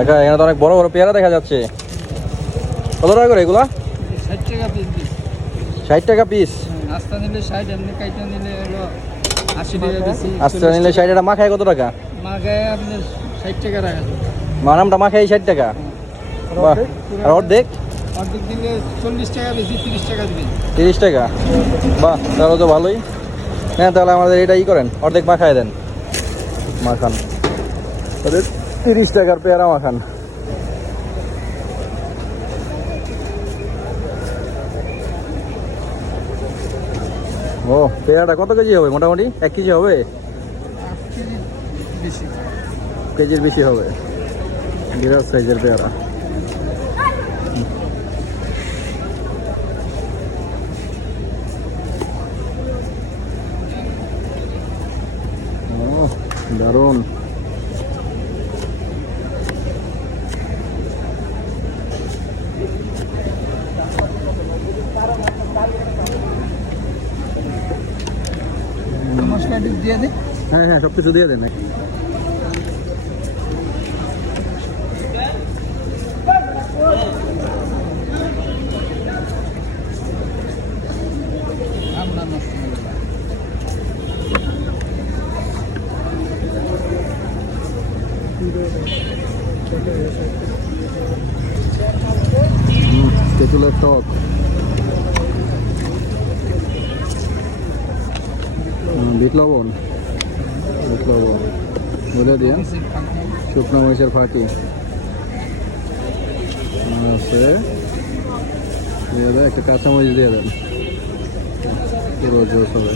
এখানে তো অনেক বড় বড় পেয়ারা দেখা যাচ্ছে। কত টাকা করে এগুলা? 60 টাকা পিস। 60 টাকা পিস। আস্তা নিলে 60, এমনি কাইটা নিলে হলো 80 টাকা বেশি। আস্তা নিলে 60 টাকা, মাখায় কত টাকা? মাগায় আপনি 60 টাকা রাখা যাবে। মানামটা মাখায় 60 টাকা। বাহ। আর অর্ধেক? অর্ধেক দিলে 40 টাকা বেশি, 30 টাকা দিবেন। 30 টাকা। বাহ, তাহলে তো ভালোই। হ্যাঁ, তাহলে আমাদের এটা করেন, অর্ধেক মাখায় দেন। মাখান তাহলে 30 টাকার পেয়ারা মাখান। ও, পেয়ারাটা কত কেজি হবে মোটামুটি? 1 কেজি হবে? বেশি কেজির বেশি হবে। বিরাট সাইজের পেয়ারা। দারুণ। মশলা দিয়ে দে। হ্যাঁ হ্যাঁ, সব কিছু দিয়ে দেন। আমরা নষ্ট হবে না। তেঁতুলের টক, বিট লবণ বলে দিয়ে, শুকনো মরিচের ফাঁকি আছে, দিয়ে দেয় একটা কাঁচামরিচ দিয়ে দেন, পুরো জোস হবে।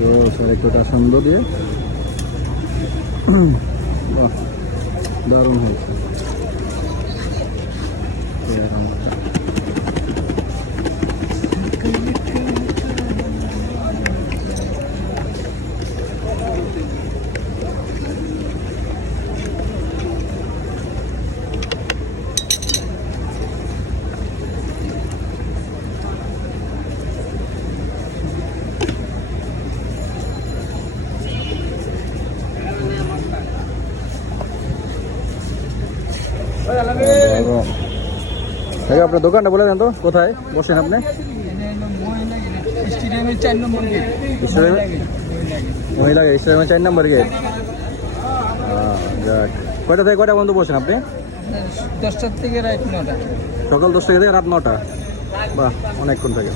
জোস। আর একটু টাসন্দ দিয়ে, বাহ, দারুণ হয়েছে। আপনার দোকানটা বলে দেন তো, কোথায় বসেন আপনি? স্টেডিয়ামের 4 নম্বর গেট। মহিলা স্টেডিয়ামের 4 নম্বর গেট। যাক, কয়টা থেকে কয়টা বন্ধু বসেন আপনি? 10টার থেকে রাত 9টা। সকাল 10টা থেকে রাত 9টা। বাহ, অনেকক্ষণ থেকে।